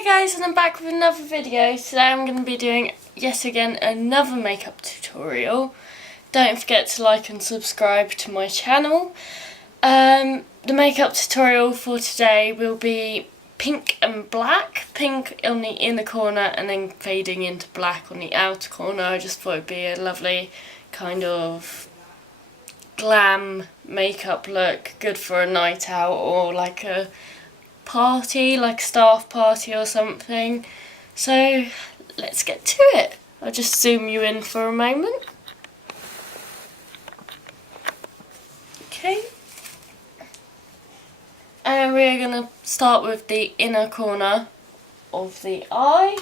Hey guys, and I'm back with another video. Today I'm going to be doing yet again another makeup tutorial. Don't forget to like and subscribe to my channel. The makeup tutorial for today will be pink and black. Pink on the inner corner and then fading into black on the outer corner. I just thought it would be a lovely kind of glam makeup look, good for a night out or like a party, like a staff party or something. So let's get to it. I'll just zoom you in for a moment. Okay. And we're going to start with the inner corner of the eye.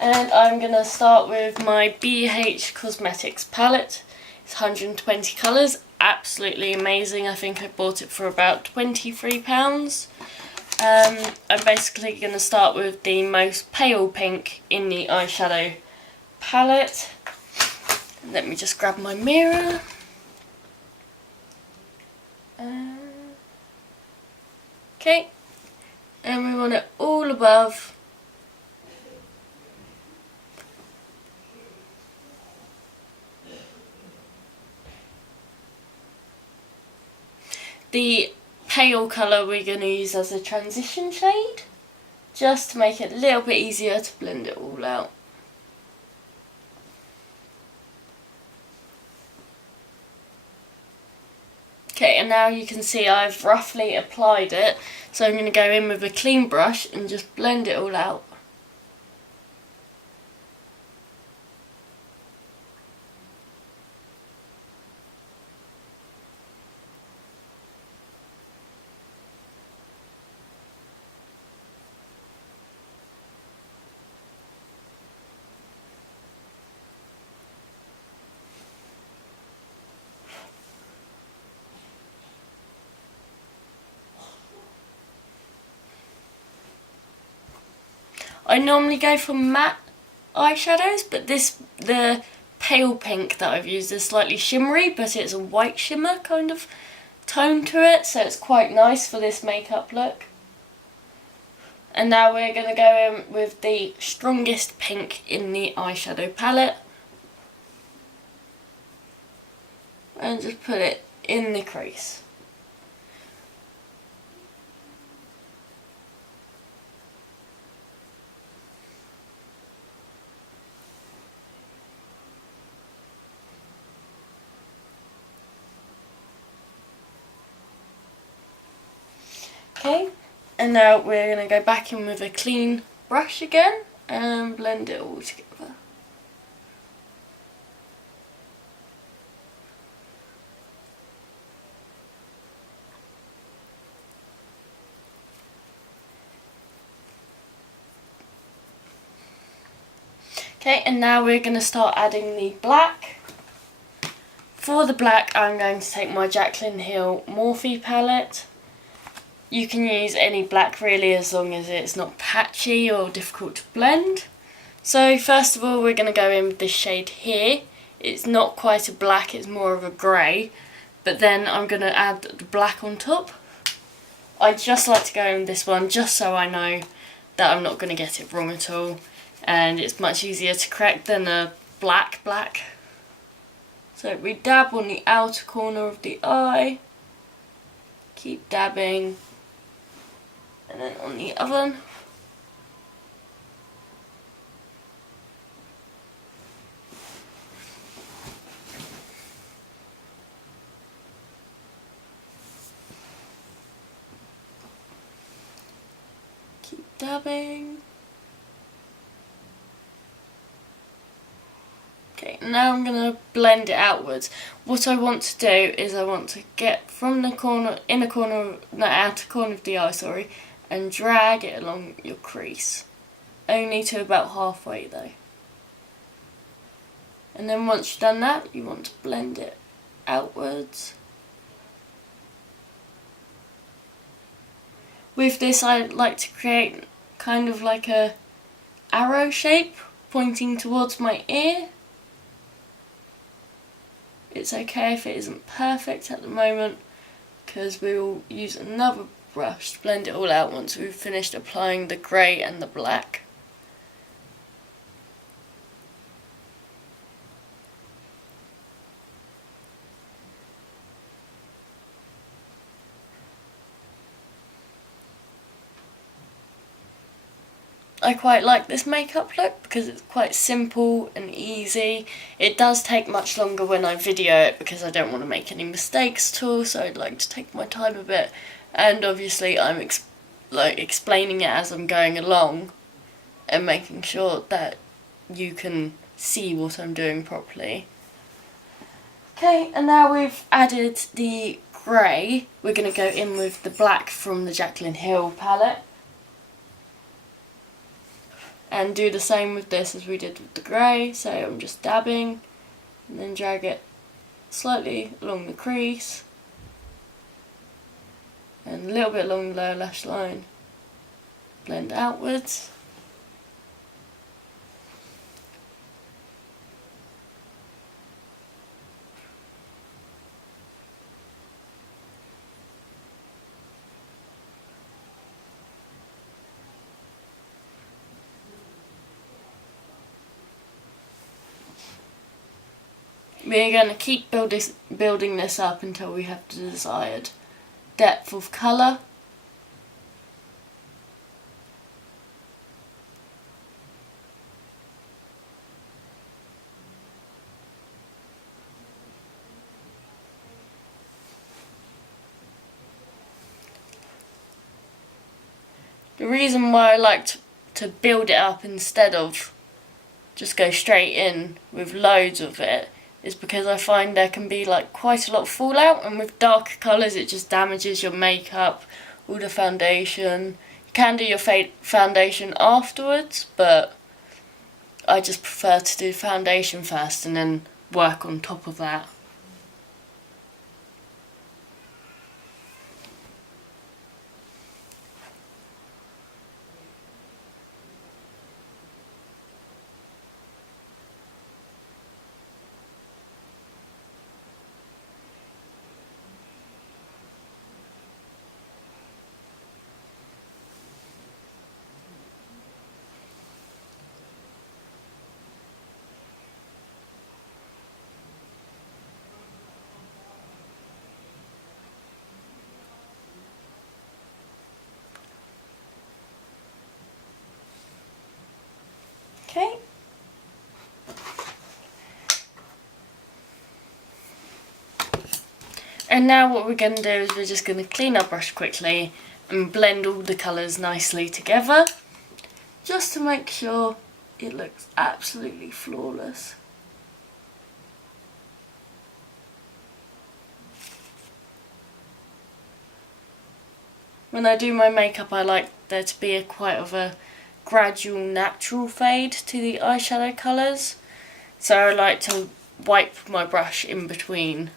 And I'm going to start with my BH Cosmetics palette. It's 120 colours. Absolutely amazing. I think I bought it for about £23. I'm basically going to start with the most pale pink in the eyeshadow palette. Let me just grab my mirror. Okay, and we want it all above. The pale colour we're going to use as a transition shade, just to make it a little bit easier to blend it all out. Okay, and now you can see I've roughly applied it, so I'm going to go in with a clean brush and just blend it all out. I normally go for matte eyeshadows, but the pale pink that I've used is slightly shimmery, but it's a white shimmer kind of tone to it, so it's quite nice for this makeup look. And now we're going to go in with the strongest pink in the eyeshadow palette. And just put it in the crease. Okay, and now we're going to go back in with a clean brush again and blend it all together. Okay, and now we're going to start adding the black. For the black, I'm going to take my Jacklyn Hill Morphe palette. You can use any black really, as long as it's not patchy or difficult to blend. So first of all, we're going to go in with this shade here. It's not quite a black, it's more of a grey. But then I'm going to add the black on top. I just like to go in with this one just so I know that I'm not going to get it wrong at all. And it's much easier to correct than a black. So we dab on the outer corner of the eye. Keep dabbing. And then on the other one. Keep dabbing. Okay, now I'm going to blend it outwards. What I want to do is I want to get from the outer corner of the eye, sorry, and drag it along your crease. Only to about halfway though. And then once you've done that, you want to blend it outwards. With this, I like to create kind of like a arrow shape pointing towards my ear. It's okay if it isn't perfect at the moment, because we will use another brush to blend it all out once we've finished applying the grey and the black. I quite like this makeup look because it's quite simple and easy. It does take much longer when I video it because I don't want to make any mistakes at all, so I'd like to take my time a bit. And obviously I'm explaining it as I'm going along and making sure that you can see what I'm doing properly. Okay, and now we've added the grey, we're going to go in with the black from the Jaclyn Hill palette. And do the same with this as we did with the grey, so I'm just dabbing and then drag it slightly along the crease and a little bit along the lower lash line, blend outwards. We're going to keep building this up until we have the desired depth of colour. The reason why I like to build it up instead of just go straight in with loads of it is because I find there can be like quite a lot of fallout, and with darker colours it just damages your makeup, all the foundation. You can do your foundation afterwards, but I just prefer to do foundation first and then work on top of that. Okay. And now what we're going to do is we're just going to clean our brush quickly and blend all the colours nicely together, just to make sure it looks absolutely flawless. When I do my makeup, I like there to be quite of a gradual natural fade to the eyeshadow colours, so I like to wipe my brush in between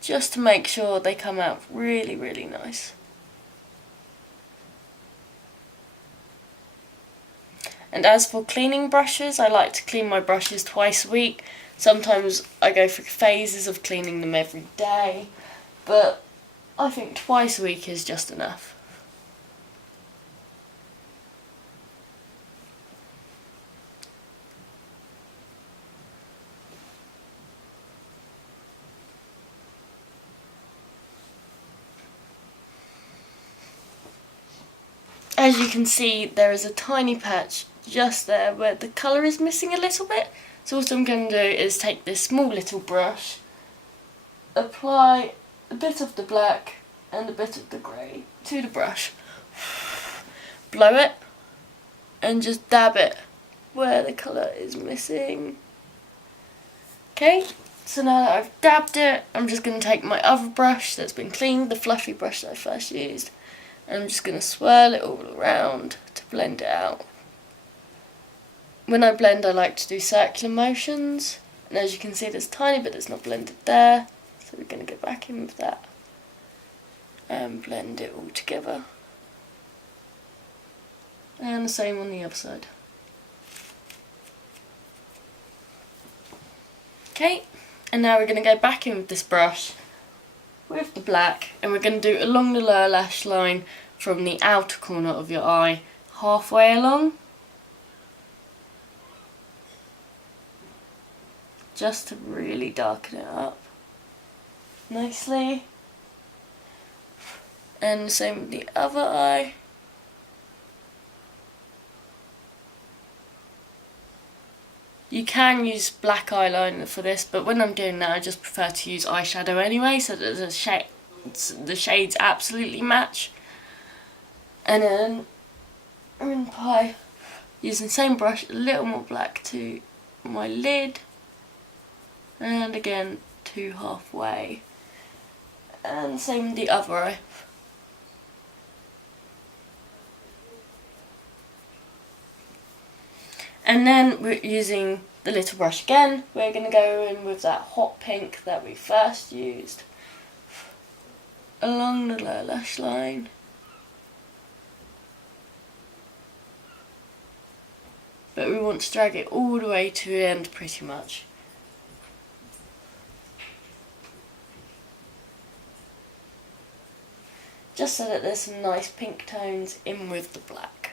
just to make sure they come out really, really nice. And as for cleaning brushes, I like to clean my brushes twice a week. Sometimes I go through phases of cleaning them every day, but I think twice a week is just enough. As you can see, there is a tiny patch just there where the colour is missing a little bit. So what I'm going to do is take this small little brush, apply a bit of the black and a bit of the grey to the brush, blow it and just dab it where the colour is missing. Okay, so now that I've dabbed it, I'm just going to take my other brush that's been cleaned, the fluffy brush that I first used, and I'm just going to swirl it all around to blend it out. When I blend, I like to do circular motions, and as you can see there's a tiny bit that's not blended there, so we're going to go back in with that and blend it all together. And the same on the other side. Okay, and now we're going to go back in with this brush with the black, and we're going to do along the lower lash line from the outer corner of your eye, halfway along. Just to really darken it up nicely. And the same with the other eye. You can use black eyeliner for this, but when I'm doing that I just prefer to use eyeshadow anyway, so that the shades absolutely match. And then I'm going to apply, using the same brush, a little more black to my lid, and again to halfway, and same with the other eye. And then we're using the little brush again. We're going to go in with that hot pink that we first used along the lower lash line. But we want to drag it all the way to the end pretty much. Just so that there's some nice pink tones in with the black.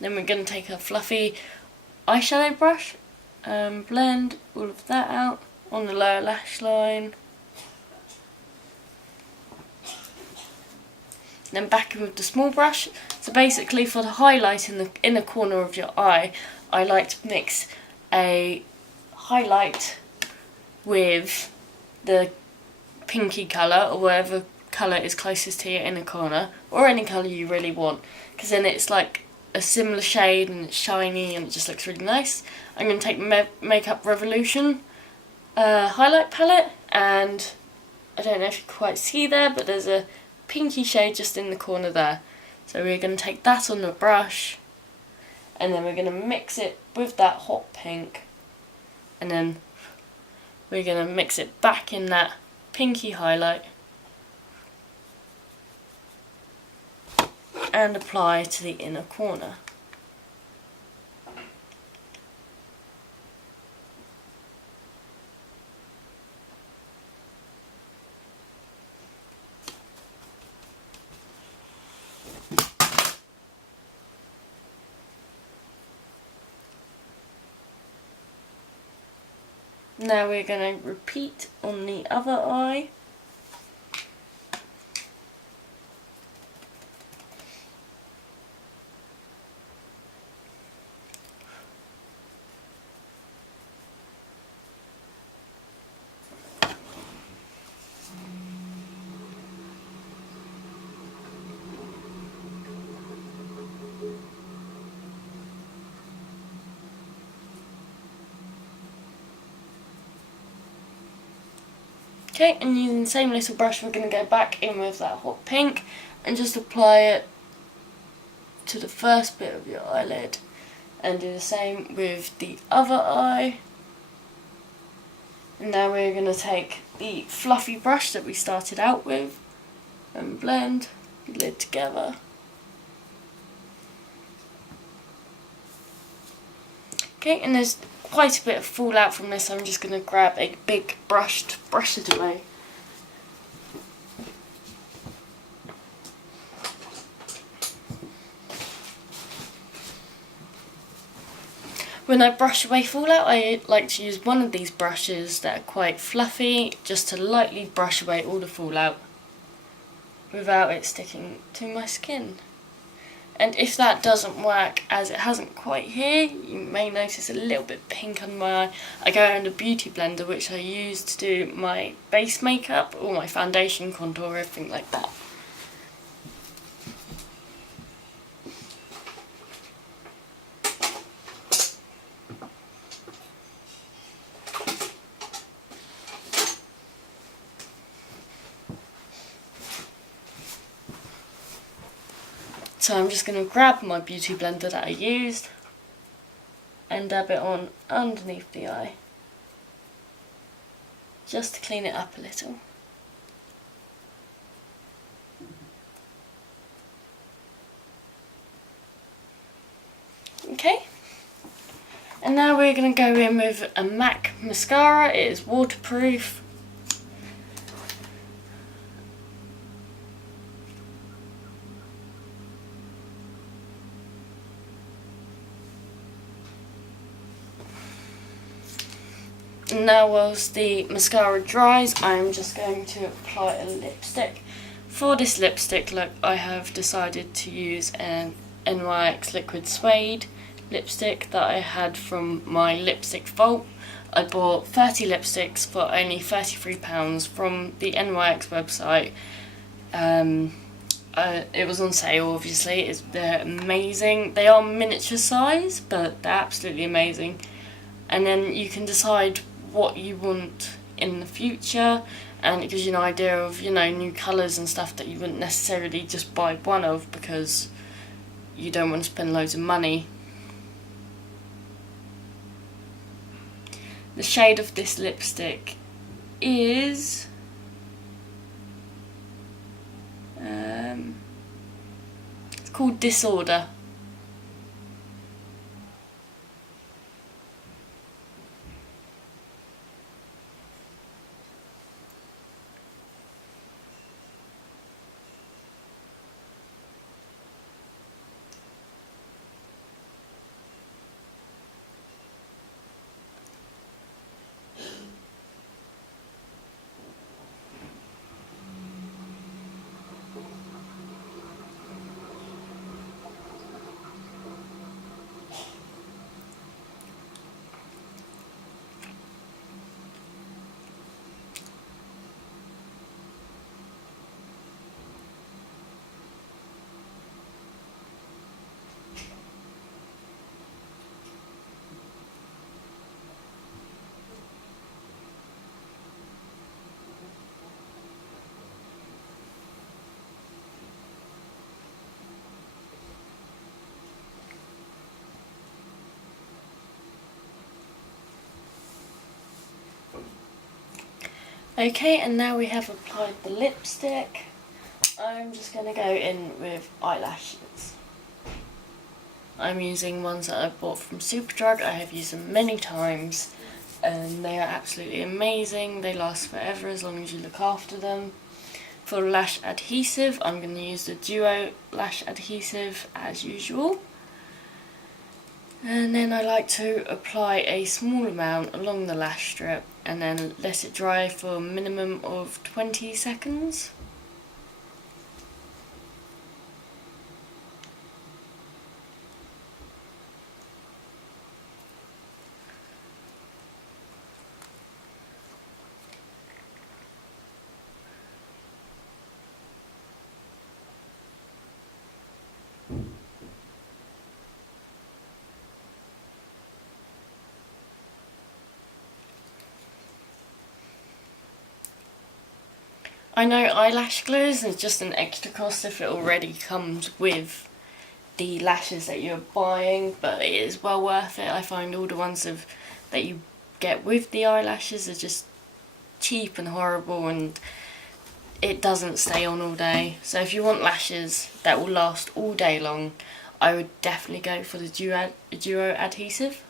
Then we're going to take a fluffy eyeshadow brush and blend all of that out on the lower lash line. Then back in with the small brush. So basically for the highlight in the inner corner of your eye, I like to mix a highlight with the pinky colour, or whatever colour is closest to your inner corner, or any colour you really want, because then it's like a similar shade and it's shiny and it just looks really nice. I'm going to take Makeup Revolution highlight palette, and I don't know if you can quite see there, but there's a pinky shade just in the corner there. So we're going to take that on the brush, and then we're going to mix it with that hot pink, and then we're going to mix it back in that pinky highlight and apply to the inner corner. Now we're going to repeat on the other eye. Okay, and using the same little brush, we're going to go back in with that hot pink and just apply it to the first bit of your eyelid, and do the same with the other eye. And now we're going to take the fluffy brush that we started out with and blend the lid together. Okay, and there's quite a bit of fallout from this, so I'm just going to grab a big brush to brush it away. When I brush away fallout, I like to use one of these brushes that are quite fluffy, just to lightly brush away all the fallout without it sticking to my skin. And if that doesn't work, as it hasn't quite here, you may notice a little bit pink on my eye. I go around a beauty blender, which I use to do my base makeup, or my foundation, contour, everything like that. So I'm just going to grab my beauty blender that I used and dab it on underneath the eye, just to clean it up a little. And now we're going to go in with a MAC mascara. It is waterproof. Now whilst the mascara dries, I'm just going to apply a lipstick. For this lipstick look, I have decided to use an NYX Liquid Suede lipstick that I had from my lipstick vault. I bought 30 lipsticks for only £33 from the NYX website. It was on sale, obviously. They're amazing. They are miniature size, but they're absolutely amazing. And then you can decide what you want in the future, and it gives you an idea of, new colours and stuff that you wouldn't necessarily just buy one of because you don't want to spend loads of money. The shade of this lipstick is it's called Disorder. Okay, and now we have applied the lipstick. I'm just going to go in with eyelashes. I'm using ones that I bought from Superdrug. I have used them many times and they are absolutely amazing. They last forever as long as you look after them. For lash adhesive, I'm going to use the Duo lash adhesive as usual. And then I like to apply a small amount along the lash strip and then let it dry for a minimum of 20 seconds. I know eyelash glue is just an extra cost if it already comes with the lashes that you're buying, but it is well worth it. I find all the ones that you get with the eyelashes are just cheap and horrible, and it doesn't stay on all day. So if you want lashes that will last all day long, I would definitely go for the Duo adhesive.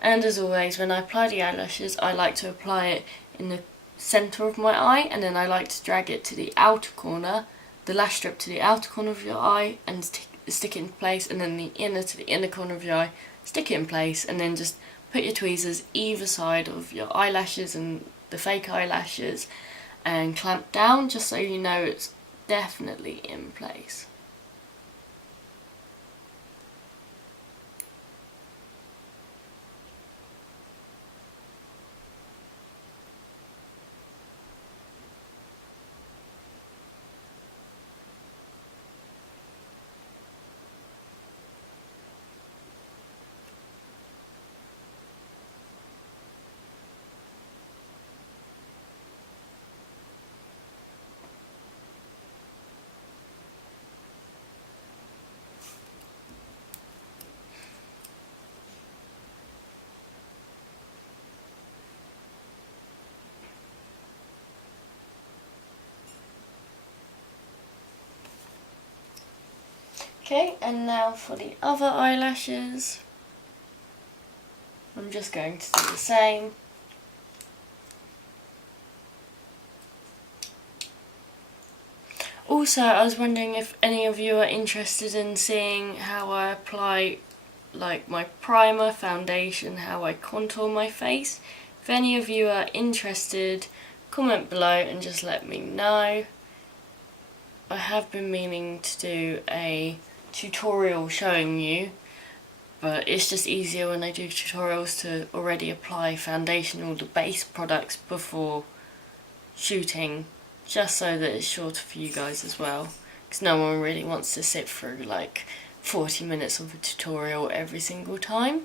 And as always, when I apply the eyelashes, I like to apply it in the centre of my eye, and then I like to drag it to the outer corner, the lash strip to the outer corner of your eye and stick it in place, and then the inner to the inner corner of your eye, stick it in place, and then just put your tweezers either side of your eyelashes and the fake eyelashes and clamp down just so you know it's definitely in place. Okay, and now for the other eyelashes. I'm just going to do the same. Also, I was wondering if any of you are interested in seeing how I apply like my primer, foundation, how I contour my face. If any of you are interested, comment below and just let me know. I have been meaning to do a tutorial showing you, but it's just easier when I do tutorials to already apply foundation, all the base products before shooting, just so that it's shorter for you guys as well, because no one really wants to sit through like 40 minutes of a tutorial every single time.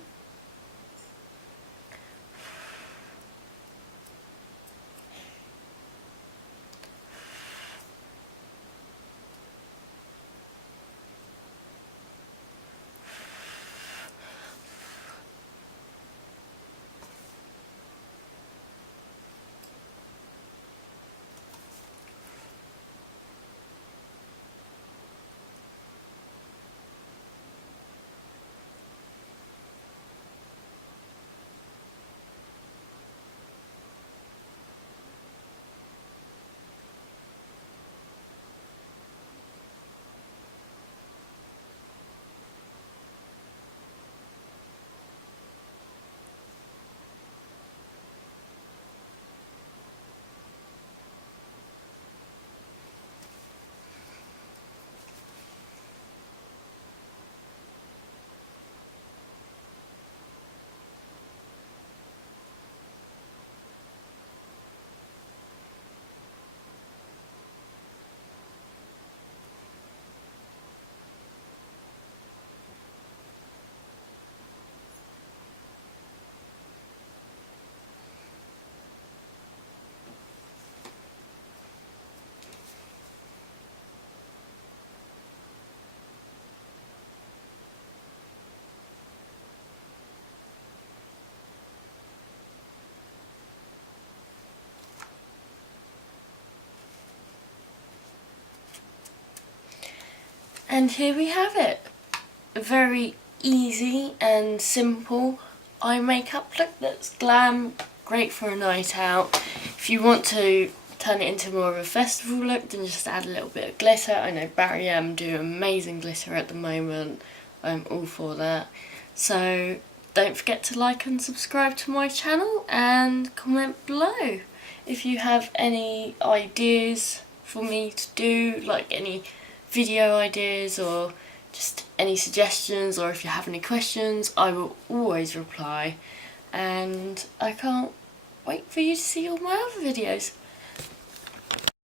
And here we have it. A very easy and simple eye makeup look that's glam, great for a night out. If you want to turn it into more of a festival look, then just add a little bit of glitter. I know Barry M do amazing glitter at the moment. I'm all for that. So don't forget to like and subscribe to my channel and comment below if you have any ideas for me to do, like any video ideas or just any suggestions, or if you have any questions, I will always reply, and I can't wait for you to see all my other videos.